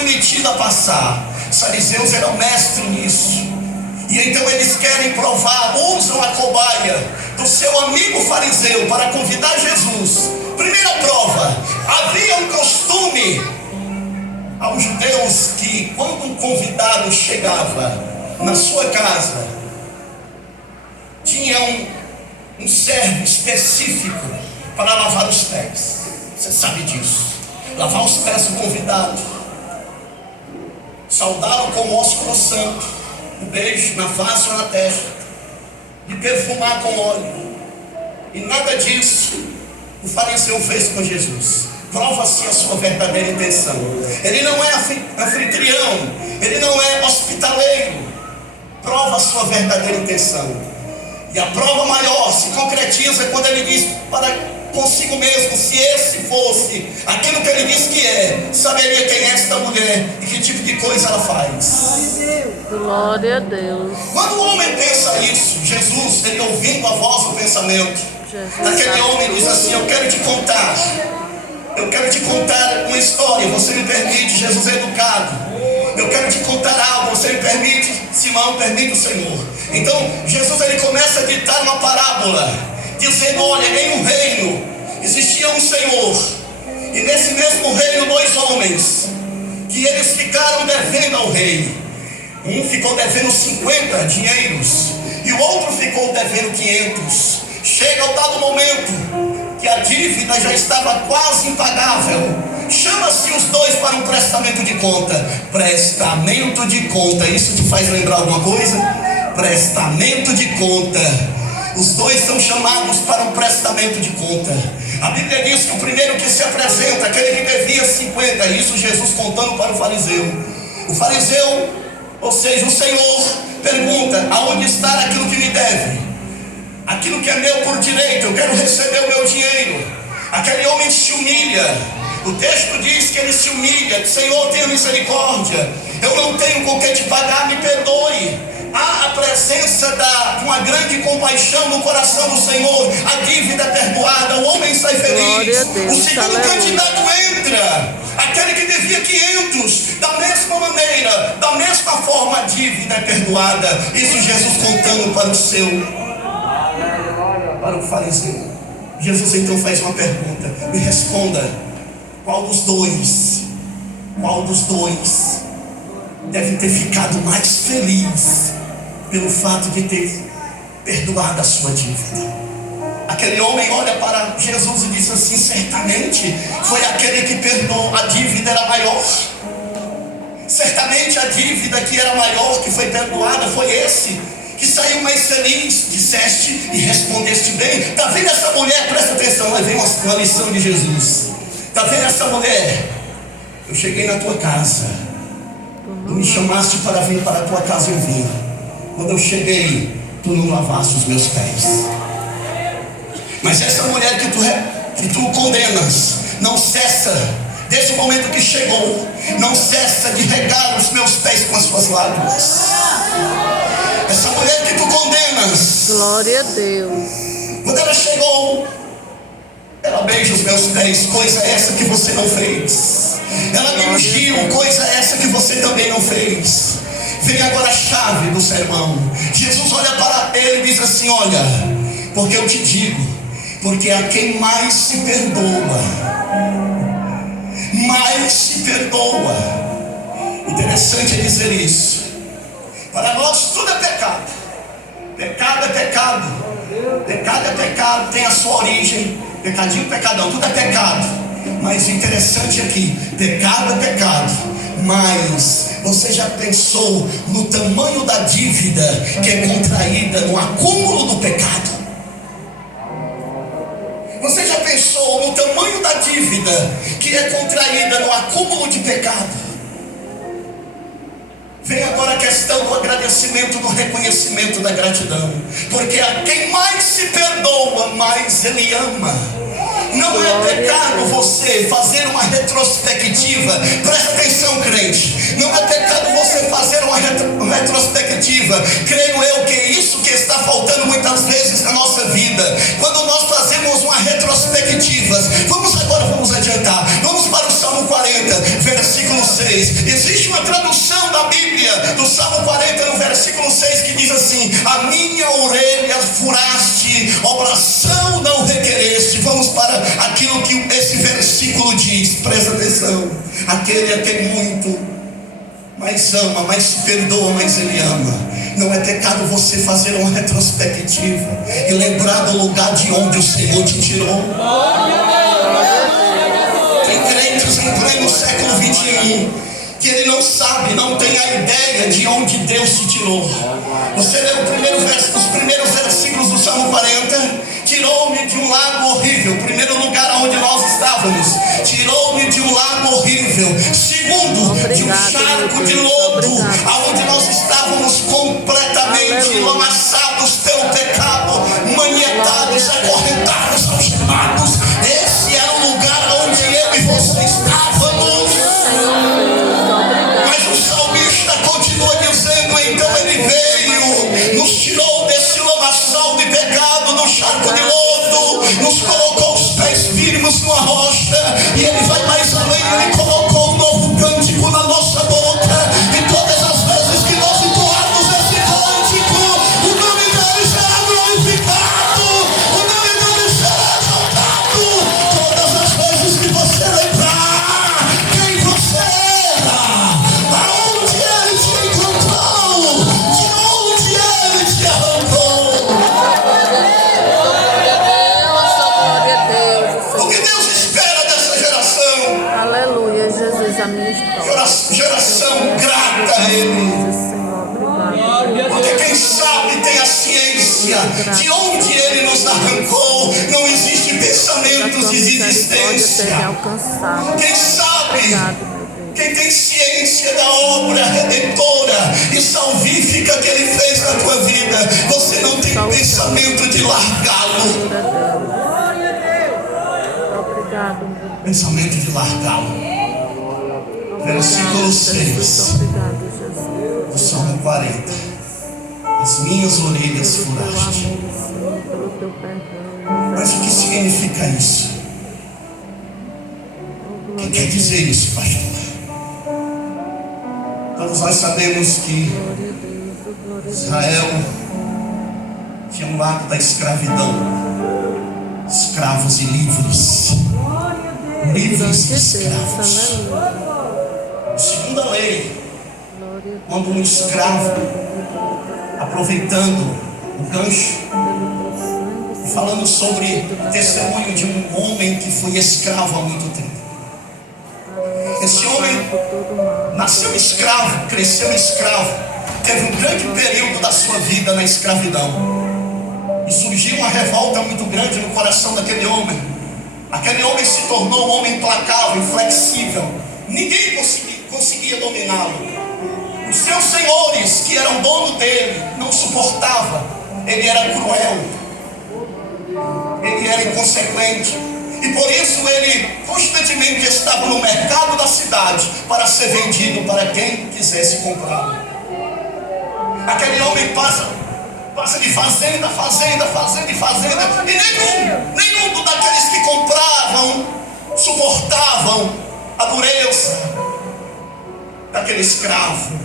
permitido a passar. Os fariseus eram mestres nisso. E então eles querem provar, usam a cobaia do seu amigo fariseu para convidar Jesus. Primeira prova: havia um costume aos judeus que quando um convidado chegava na sua casa, tinha um servo específico para lavar os pés. Você sabe disso. Lavar os pés do convidado, saudá-lo com o ósculo santo, um beijo na face ou na testa, e perfumar com óleo. E nada disso o fariseu fez com Jesus. Prova-se a sua verdadeira intenção. Ele não é anfitrião, ele não é hospitaleiro. Prova a sua verdadeira intenção. E a prova maior se concretiza quando ele diz para consigo mesmo: se esse fosse aquilo que ele diz que é, saberia quem é esta mulher e que tipo de coisa ela faz. Glória a Deus. Quando o homem pensa isso, Jesus, ele ouvindo a voz do pensamento daquele homem, diz assim: eu quero te contar uma história. Você me permite? Jesus é educado. Eu quero te contar algo. Você me permite? Simão, permite o Senhor. Então Jesus, ele começa a ditar uma parábola, dizendo: olha, em um reino existia um Senhor, e nesse mesmo reino 2 homens, que eles ficaram devendo ao rei. Um ficou devendo 50 dinheiros, e o outro ficou devendo 500. Chega ao dado momento que a dívida já estava quase impagável. Chama-se os dois para um prestamento de conta. Prestamento de conta, isso te faz lembrar alguma coisa? Prestamento de conta. Os dois são chamados para um prestamento de conta. A Bíblia diz que o primeiro que se apresenta, aquele que devia 50, isso Jesus contando para o fariseu. O fariseu, ou seja, o Senhor, pergunta: aonde está aquilo que me deve? Aquilo que é meu por direito, eu quero receber o meu dinheiro. Aquele homem se humilha. O texto diz que ele se humilha: Senhor, tenha misericórdia, eu não tenho com que te pagar, me perdoe. Há a presença de uma grande compaixão no coração do Senhor. A dívida é perdoada, o homem sai feliz. O segundo candidato entra, aquele que devia 500, da mesma maneira, da mesma forma, a dívida é perdoada. Isso Jesus contando para o fariseu. Jesus então faz uma pergunta: me responda, qual dos dois deve ter ficado mais feliz pelo fato de ter perdoado a sua dívida? Aquele homem olha para Jesus e diz assim: certamente foi aquele que perdoou, a dívida era maior. Certamente a dívida que era maior, que foi perdoada, foi esse que saiu mais feliz. Disseste e respondeste bem. Está vendo essa mulher? Presta atenção, vai ver uma lição de Jesus. Está vendo essa mulher? Eu cheguei na tua casa, tu me chamaste para vir para a tua casa, eu vim. Quando eu cheguei, tu não lavaste os meus pés. Mas essa mulher que tu condenas, não cessa, desde o momento que chegou, não cessa de regar os meus pés com as suas lágrimas. Essa mulher que tu condenas, glória a Deus, quando ela chegou, ela beija os meus pés, coisa essa que você não fez. Ela me ungiu, coisa essa que você também não fez. Vem agora a chave do sermão. Jesus olha para ele e diz assim: olha, porque eu te digo, porque a quem mais se perdoa, mais se perdoa. Interessante é dizer isso. Para nós tudo é pecado. Pecado é pecado. Pecado é pecado, tem a sua origem. Pecadinho, pecadão, tudo é pecado. Mas o interessante aqui, pecado é pecado, mas você já pensou no tamanho da dívida que é contraída no acúmulo do pecado? Você já pensou no tamanho da dívida que é contraída no acúmulo de pecado? Vem agora a questão do agradecimento, do reconhecimento, da gratidão. Porque a quem mais se perdoa, mais ele ama. Não é pecado você fazer uma retrospectiva. Presta atenção, crente. Não é pecado você fazer uma retrospectiva. Creio eu que é isso que está faltando muitas vezes na nossa vida. Quando nós fazemos uma retrospectiva. Vamos adiantar. Vamos para o Salmo 40, versículo 6. 6. Existe uma tradução da Bíblia, do Salmo 40, no versículo 6, que diz assim: a minha orelha furaste, oblação não requereste. Vamos para aquilo que esse versículo diz, presta atenção. Aquele a quem muito mais ama, mais se perdoa, mais ele ama. Não é pecado você fazer uma retrospectiva e lembrar do lugar de onde o Senhor te tirou. Tem crentes em pleno século 21 que ele não sabe, não tem a ideia de onde Deus te tirou. Você lê os primeiros versículos do Salmo 40. Tirou-me de um lago horrível, primeiro lugar onde nós estávamos. Tirou-me de um lago horrível. Segundo, de um charco de lodo, aonde nós estávamos completamente enlameados pelo pecado, manietados, acorrentados, algemados. Esse era o lugar onde eu e você estávamos. Mas o salmista continua dizendo: então ele veio, nos tirou desse lamaçal de pecado, no charco de lodo, nos colocou os pés firmes numa rocha. E ele vai mais além, ele colocou um novo cântico na nossa boca. E todas as vezes que nós entoarmos esse cântico, o nome dele será glorificado, o nome dele será exaltado. Todas as vezes que você lembrar quem você era, aonde ele te encontrou, de onde ele te arrancou. O que Deus espera dessa geração? Aleluia, Jesus, a minha história. Geração grata a Ele. Senhor, Porque quem sabe tem a ciência de onde Ele nos arrancou. Não existe pensamentos de desistência. Quem sabe, quem tem ciência da obra redentora e salvífica que Ele fez na tua vida, você não tem pensamento de largá-lo. Obrigado, meu Deus. Pensamento de largá-lo. Versículo 6 Obrigado, Jesus. do Salmo 40. As minhas orelhas Pelo furaste. amor, Senhor, pelo teu perdão. Mas o que significa isso? O que quer dizer isso, pastor? Todos nós sabemos que Israel tinha um lado da escravidão, escravos e livres, livres e escravos. Segundo a lei, quando um escravo, aproveitando o gancho, falando sobre testemunho de um homem que foi escravo há muito tempo. Esse homem nasceu escravo, cresceu escravo, teve um grande período da sua vida na escravidão. E surgiu uma revolta muito grande no coração daquele homem. Aquele homem se tornou um homem implacável, inflexível. Ninguém conseguia dominá-lo. Os seus senhores, que eram dono dele, não suportavam. Ele era cruel, ele era inconsequente, e por isso ele constantemente estava no mercado da cidade para ser vendido para quem quisesse comprá-lo. Aquele homem passa de fazenda, e nenhum daqueles que compravam suportavam a dureza daquele escravo.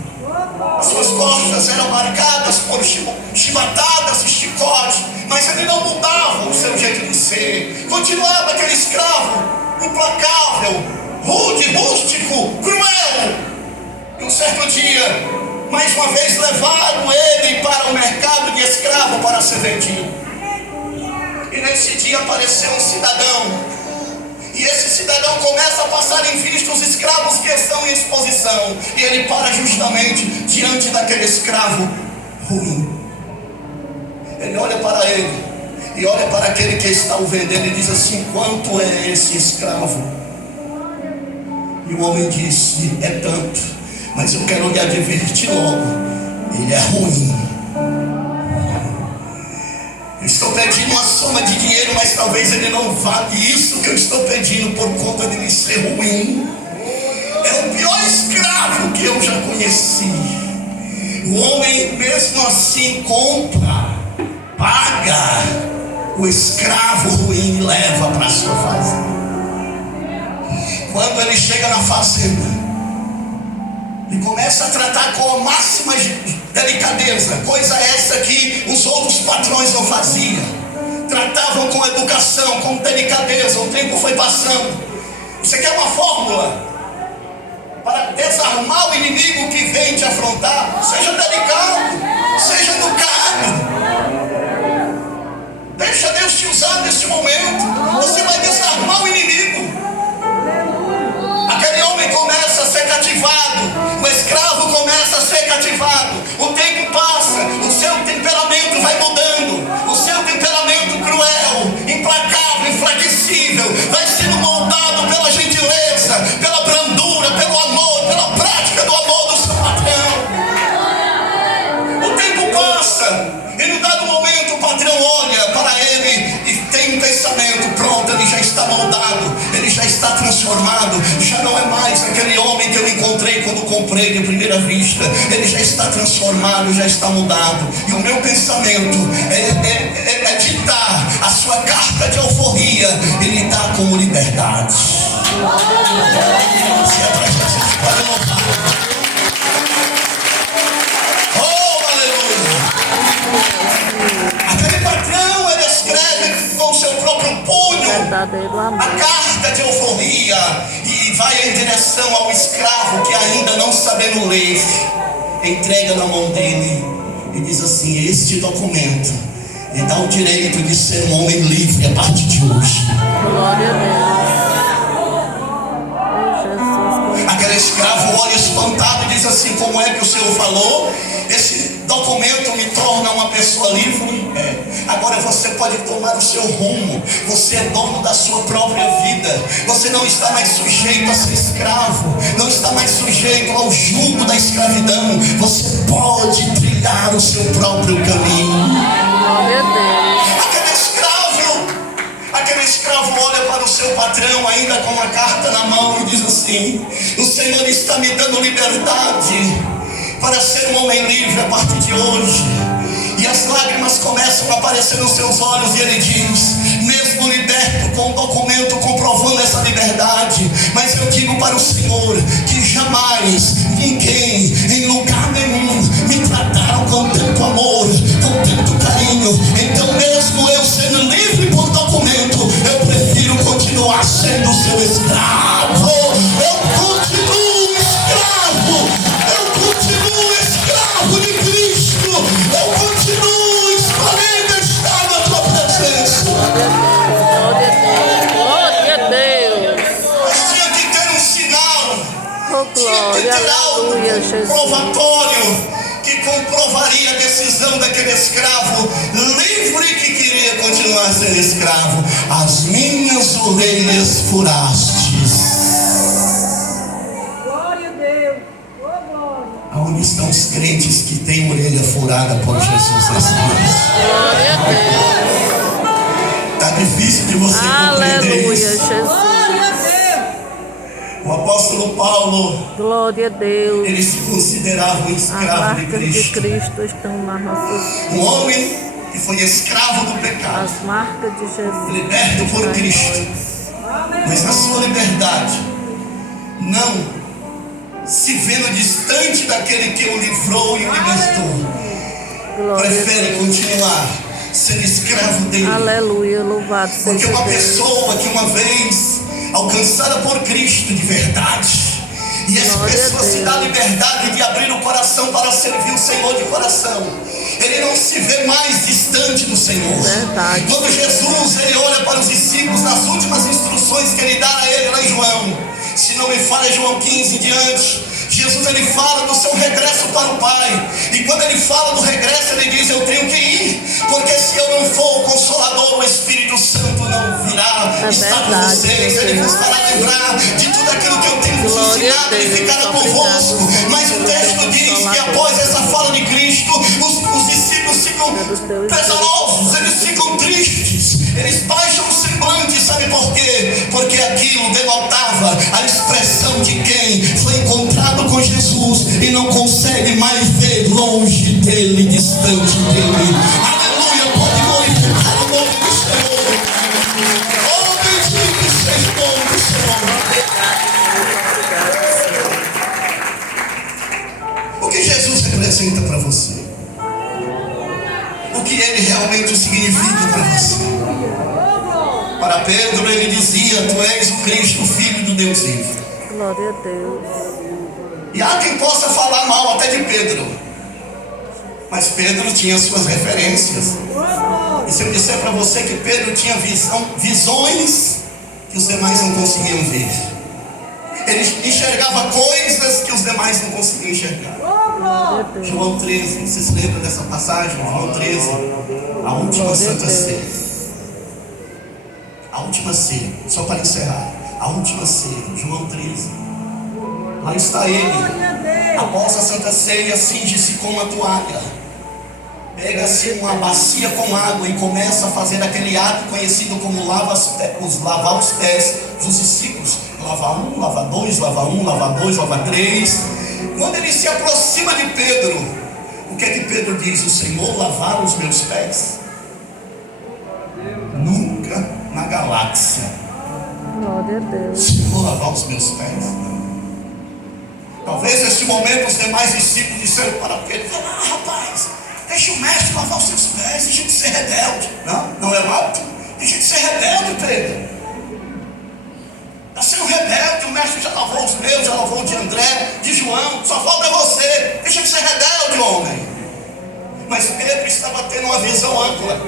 As suas costas eram marcadas por chibatadas e chicotes, mas ele não mudava o seu jeito de ser. Continuava aquele escravo implacável, rude, rústico, cruel. E um certo dia, mais uma vez levaram ele para o mercado de escravo para ser vendido. E nesse dia apareceu um cidadão. E esse cidadão começa a passar em vista os escravos que estão em exposição. E ele para justamente diante daquele escravo ruim. Ele olha para ele e olha para aquele que está o vendendo e diz assim: quanto é esse escravo? E o homem disse: é tanto, mas eu quero lhe advertir logo, ele é ruim. Eu estou pedindo uma soma de dinheiro, mas talvez ele não vale isso que eu estou pedindo por conta de ele ser ruim. É o pior escravo que eu já conheci. O homem mesmo assim compra, paga o escravo ruim e leva para a sua fazenda. Quando ele chega na fazenda, começa a tratar com a máxima delicadeza, coisa essa que os outros patrões não faziam. Tratavam com educação, com delicadeza. O tempo foi passando. Você quer uma fórmula para desarmar o inimigo que vem te afrontar? Seja delicado, seja educado. Deixa Deus te usar nesse momento. Você vai desarmar o inimigo. Aquele homem começa a ser cativado, o escravo começa a ser cativado. O tempo passa, o seu temperamento vai mudando. O seu temperamento cruel, implacável, inflexível, vai sendo moldado pela gentileza, pela brandura, pelo amor, pela prática do amor do seu patrão. O tempo passa, e no dado momento o patrão olha para ele e tem um pensamento: pronto, ele já está moldado, ele já está transformado, já não é mais aquele homem que eu encontrei quando comprei de primeira vista. Ele já está transformado, já está mudado. E o meu pensamento é ditar a sua carta de alforria e lidar como liberdade. Se é pra Jesus, para louvar. Oh, aleluia! Aquele patrão, ele escreve com o seu próprio punho a carta de alforria e vai em direção ao escravo que, ainda não sabendo ler, entrega na mão dele e diz assim: este documento lhe dá o direito de ser um homem livre a partir de hoje. Glória a Deus. Aquele escravo olha espantado e diz assim: como é que o Senhor falou? Esse documento me torna uma pessoa livre. Agora você pode tomar o seu rumo. Você é dono da sua própria vida. Você não está mais sujeito a ser escravo, não está mais sujeito ao jugo da escravidão. Você pode trilhar o seu próprio caminho. Glória a Deus. Aquele escravo olha para o seu patrão ainda com a carta na mão e diz assim: o Senhor está me dando liberdade para ser um homem livre a partir de hoje. E as lágrimas começam a aparecer nos seus olhos e ele diz: mesmo liberto com um documento comprovando essa liberdade, mas eu digo para o Senhor que jamais ninguém, em lugar nenhum, me trataram com tanto amor, com tanto carinho. Então, mesmo eu sendo livre por documento, eu prefiro continuar sendo seu escravo. Eu continuo escravo. Eu continuo escravo de Cristo. Eu continuo escolhendo estar na tua presença. Glória a Deus. Mas tinha que ter um sinal, Oh, tinha que glória, ter algo aleluia, Jesus. provatório que comprovaria a decisão daquele escravo livre que queria continuar sendo escravo. As minhas orelhas furastes. Glória a Deus. Oh, glória. Aonde estão os crentes que têm orelha furada por Jesus nessa noite? Glória a Deus. Está difícil de você compreender Aleluia, isso. Jesus. Glória a Deus. O apóstolo Paulo, Glória a Deus. ele se considerava um As escravo de marcas de Cristo. Cristo estão nas nossas Um homem que foi escravo do pecado, As marcas de Jesus. liberto por Cristo. Mas na sua liberdade, não se vendo distante daquele que o livrou e o libertou, Glória a Deus. prefere continuar sendo escravo dele. Aleluia, louvado Porque seja uma Deus. pessoa que uma vez alcançada por Cristo de verdade, e essa Glória a pessoa se Deus. dá a liberdade de abrir o coração para servir o Senhor de coração, ele não se vê mais distante do Senhor. Verdade. Quando Jesus ele olha para os discípulos nas últimas instruções que ele dá a ele lá em João, se não me falha, João 15 em diante, Jesus ele fala do seu regresso para o Pai. E quando ele fala do regresso, ele diz: eu tenho que ir, porque se eu não for o Consolador, o Espírito Santo não virá estar com verdade, vocês. Ele vos fará lembrar de tudo aquilo que eu tenho vos Glória a ensinado, ele Deus. ficará Obrigado, convosco. Senhor, Mas o pelo texto teu diz que consolador. após essa fala de Cristo, os discípulos ficam Pelo teu pesarosos, eles ficam tristes, eles baixam o semblante. Sabe por quê? Porque aquilo denotava a expressão de quem foi encontrado com Jesus e não consegue mais ver longe dele, distante dele. Aleluia, pode glorificar o nome do Senhor. Oh, bendito seja o nome do Senhor. representa para você. O que ele realmente significa para você. Para Pedro ele dizia: tu és o Cristo, o Filho do Deus vivo. Glória a Deus. E há quem possa falar mal até de Pedro, mas Pedro tinha suas referências. E se eu disser para você que Pedro tinha visões que os demais não conseguiam ver, ele enxergava coisas que os demais não conseguiam enxergar. João 13, vocês lembram dessa passagem? João 13, a última Santa Ceia. A última ceia, só para encerrar, a última ceia, João 13. Lá está ele, após a Santa Ceia, cinge-se com uma toalha, pega-se uma bacia com água e começa a fazer aquele ato conhecido como lavar os pés dos discípulos. Lava um, lava dois, lava um, lava dois, lava três. Quando ele se aproxima de Pedro, o que é que Pedro diz? O Senhor lavar os meus pés? Nunca na galáxia. Glória a Deus. Senhor, lavar os meus pés? Não. Talvez neste momento os demais discípulos disseram para Pedro: rapaz, deixa o mestre lavar os seus pés, deixa de ser rebelde. Não é mal? Deixa de ser rebelde, Pedro. Está sendo rebelde, o mestre já lavou os meus, já lavou o de André, de João, só falta você. Deixa de ser rebelde, homem. Mas Pedro estava tendo uma visão ampla.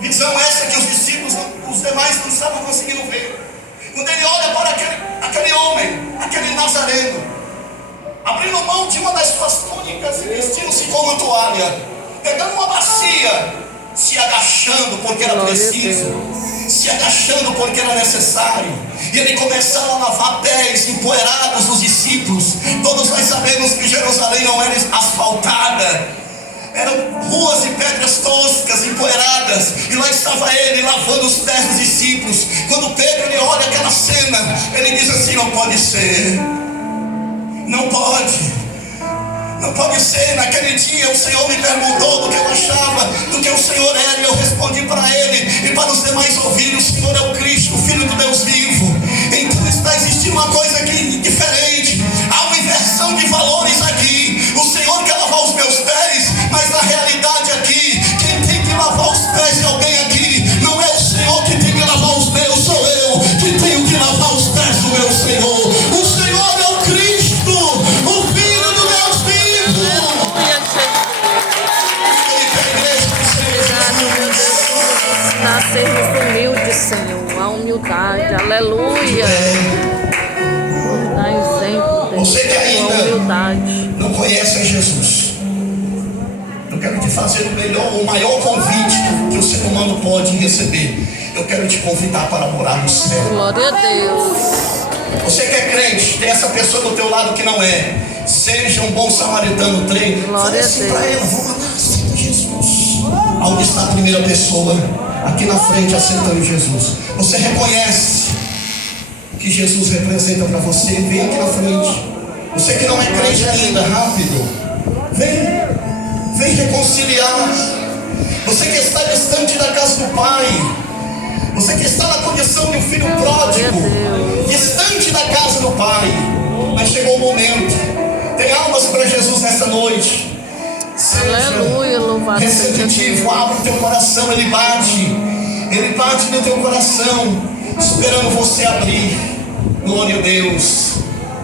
Visão essa que os discípulos, os demais não estavam conseguindo ver. Quando ele olha para aquele homem, aquele nazareno, abrindo mão de uma das suas túnicas e vestindo-se com uma toalha, pegando uma bacia, se agachando porque era preciso, se agachando porque era necessário, e ele começava a lavar pés empoeirados dos discípulos. Todos nós sabemos que Jerusalém não era asfaltada, eram ruas e pedras toscas, empoeiradas, e lá estava ele lavando os pés dos discípulos. Quando Pedro ele olha aquela cena, ele diz assim: não pode ser, não pode. Não pode ser. Naquele dia o Senhor me perguntou do que eu achava, do que o Senhor era, e eu respondi para ele e para os demais ouvirem: o Senhor é o Cristo, o Filho do Deus vivo. Então está existindo uma coisa aqui diferente. Há uma inversão de valores aqui. O Senhor quer lavar os meus pés, mas na realidade aqui, quem tem que lavar os pés de alguém aqui não é o Senhor que tem que lavar os meus, sou eu que tenho que lavar os pés do meu Senhor. O Senhor é o Cristo, o Filho do Deus vivo. Nascermos humildes, Senhor, a humildade, aleluia. Dá exemplo, Deus, Você que ainda a humildade. não conhece a Jesus, eu quero te fazer o maior convite que o ser humano pode receber. Eu quero te convidar para morar no céu. Glória a Deus. Você que é crente, tem essa pessoa do teu lado que não é. Seja um bom samaritano, treine. Fale Glória a assim para Deus. ela: vamos lá, aceita Jesus. Aonde está a primeira pessoa? Aqui na frente, aceitando Jesus. Você reconhece o que Jesus representa para você? Vem aqui na frente. Você que não é crente ainda, rápido. Vem reconciliar. Você que está distante da casa do Pai. Você que está na condição de um filho pródigo, distante da casa do Pai. Mas chegou o momento. Tem almas para Jesus nessa noite. Aleluia, louvado seja receptivo, Deus. abre o teu coração. Ele bate no teu coração, esperando você abrir. Glória a Deus.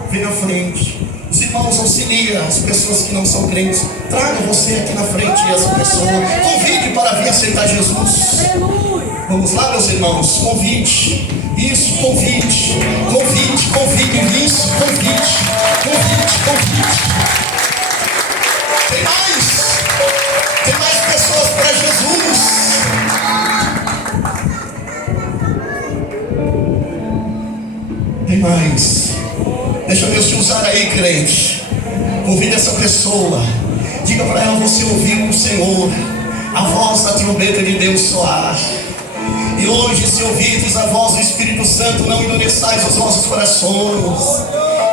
Vem na frente. Os irmãos, auxilia as pessoas que não são crentes. Traga você aqui na frente essa pessoa. Convide para vir aceitar Jesus. Vamos lá, meus irmãos. Convite. Isso, convite. Convite. Isso, convite. Tem mais pessoas para Jesus. Tem mais. Deixa Deus te usar aí, crente. Convide essa pessoa. Diga para ela: você ouviu o Senhor, a voz da trombeta de Deus soar. E hoje, se ouvides a voz do Espírito Santo, não endureçais os vossos corações.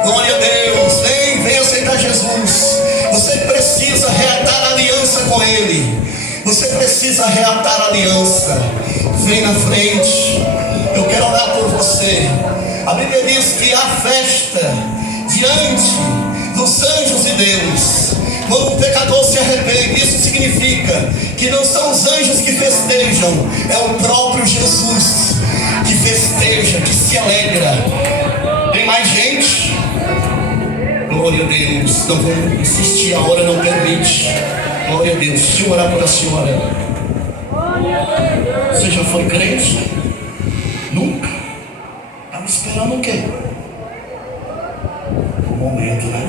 Glória a Deus. Vem aceitar Jesus. Você precisa reatar a aliança com Ele. Você precisa reatar a aliança. Vem na frente. Eu quero orar por você. A Bíblia diz que há festa diante dos anjos de Deus Quando um pecador se arrepende, isso significa que não são os anjos que festejam, é o próprio Jesus que festeja, que se alegra. Tem mais gente? Glória a Deus. Não vou insistir, a hora não permite. Glória a Deus. Deixa eu orar por a senhora. Você já foi crente? Nunca? Estava esperando o quê? O momento, né?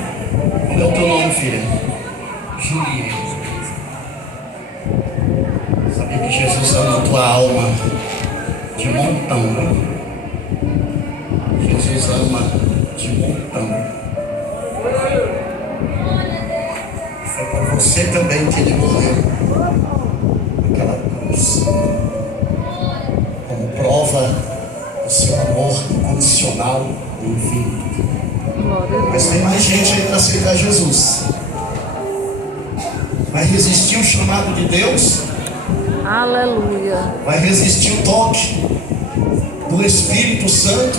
Qual é o teu nome, filha? Julia. Sabia que Jesus ama a tua alma de montão, né? Jesus ama de montão. Foi por você também que ele morreu naquela cruz, como prova do seu amor incondicional e infinito. Mas tem mais gente aí para aceitar Jesus. Vai resistir o chamado de Deus? Aleluia. Vai resistir o toque do Espírito Santo?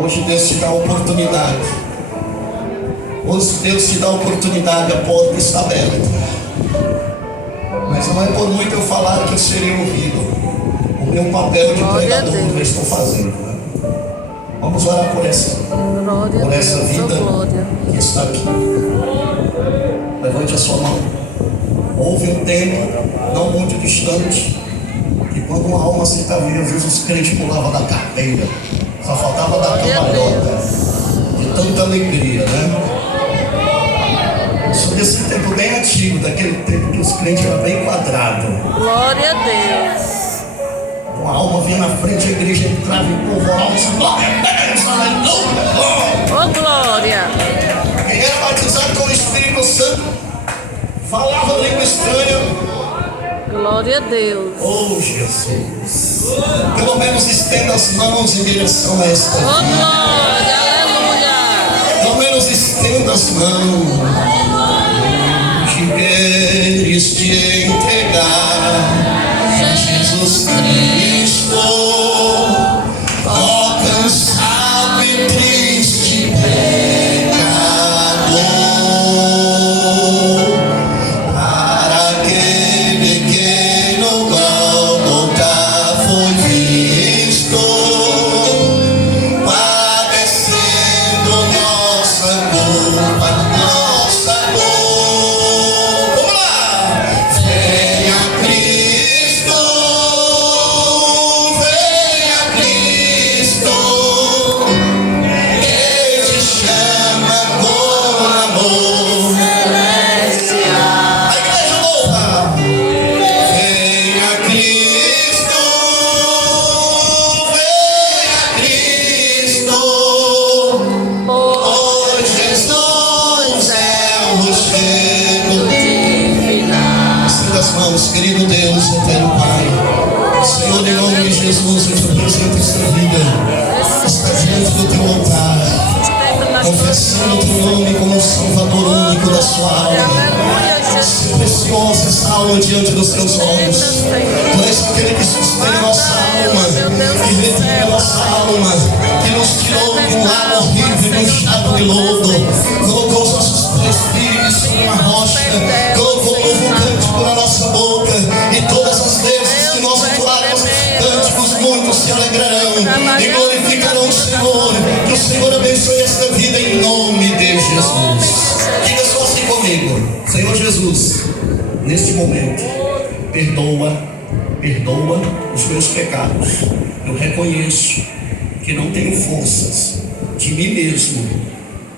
Hoje Deus te dá a oportunidade. Hoje Deus te dá a oportunidade, a porta está aberta. Mas não é por muito eu falar que eu serei ouvido. O meu papel de pregador eu estou fazendo, né? Vamos orar por essa vida que está aqui. Levante a sua mão. Houve um tempo, não muito distante, que quando uma alma aceitava Jesus, os crentes pulavam da carteira. Só faltava dar cambalhota. De tanta alegria, né? Eu sou desse tempo bem antigo, daquele tempo que os crentes eram bem quadrados. Glória a Deus. Uma alma vinha na frente, a igreja entrava em polvorosa. Glória a Deus, aleluia. Oh, glória. Quem era batizado com o Espírito Santo falava língua estranha. Glória a Deus. Oh, Jesus. Pelo menos estenda as mãos em direção a esta Oh, vida. glória. Aleluia. Pelo menos estenda as mãos. Que queres te entregar, Jesus Cristo, ó cansado e triste pecador, para aquele que no Gólgota foi visto, padecendo nossa culpa, nossa dor. Vamos lá! Venha Cristo, Ele te chama com amor. A igreja louva. Venha Cristo, oh Jesus é o rochedo. Estenda as mãos, querido Deus, eterno Pai. Senhor, em nome de Jesus, eu te apresento esta vida. Está diante do teu altar, confessando o teu nome como o Salvador único da sua alma. Se preciosa essa alma diante dos teus olhos. Tu és aquele que sustém a nossa alma, que redime a nossa alma, que nos tirou de um lago horrível, de um estado de lodo, colocou os nossos pés firmes sobre uma rocha, colocou um novo cântico na nossa boca, e todas as vezes que nós entoarmos cânticos, muitos se alegrarão e glorificarão o Senhor. Que o Senhor abençoe esta vida em nome de Jesus. Diga só assim comigo: Senhor Jesus, neste momento, perdoa os meus pecados. Eu reconheço que não tenho forças de mim mesmo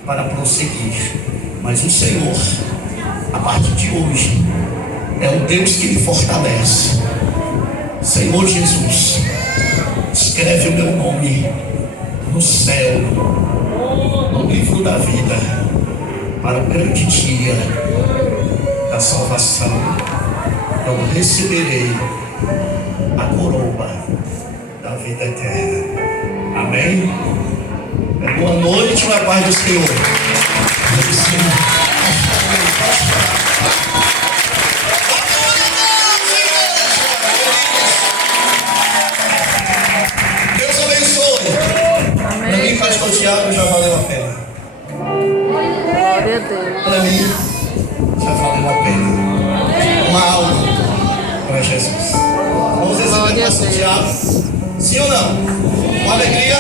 para prosseguir, mas o Senhor, a partir de hoje, é o Deus que me fortalece. Senhor Jesus, escreve o meu nome no céu, no livro da vida, para o grande dia da salvação. Eu receberei a coroa da vida eterna. Amém? Boa noite, na paz do Senhor. Deus abençoe. Para mim, pastor Tiago, já valeu a pena. Glória Glória a Deus. Para mim, já valeu a pena. Uma alma para Jesus. Vamos receber Glória o a pastor Deus. Tiago. Sim ou não? Com alegria?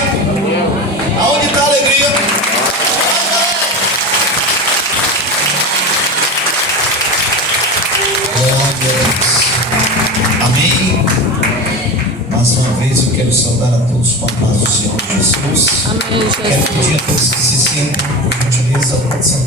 Aonde está a alegria? Glória a Deus. Amém. Mais uma vez eu quero saudar a todos com a paz do Senhor Jesus. Amém, Quero Jesus. pedir a todos que se sentam, por gentileza, pode sentar.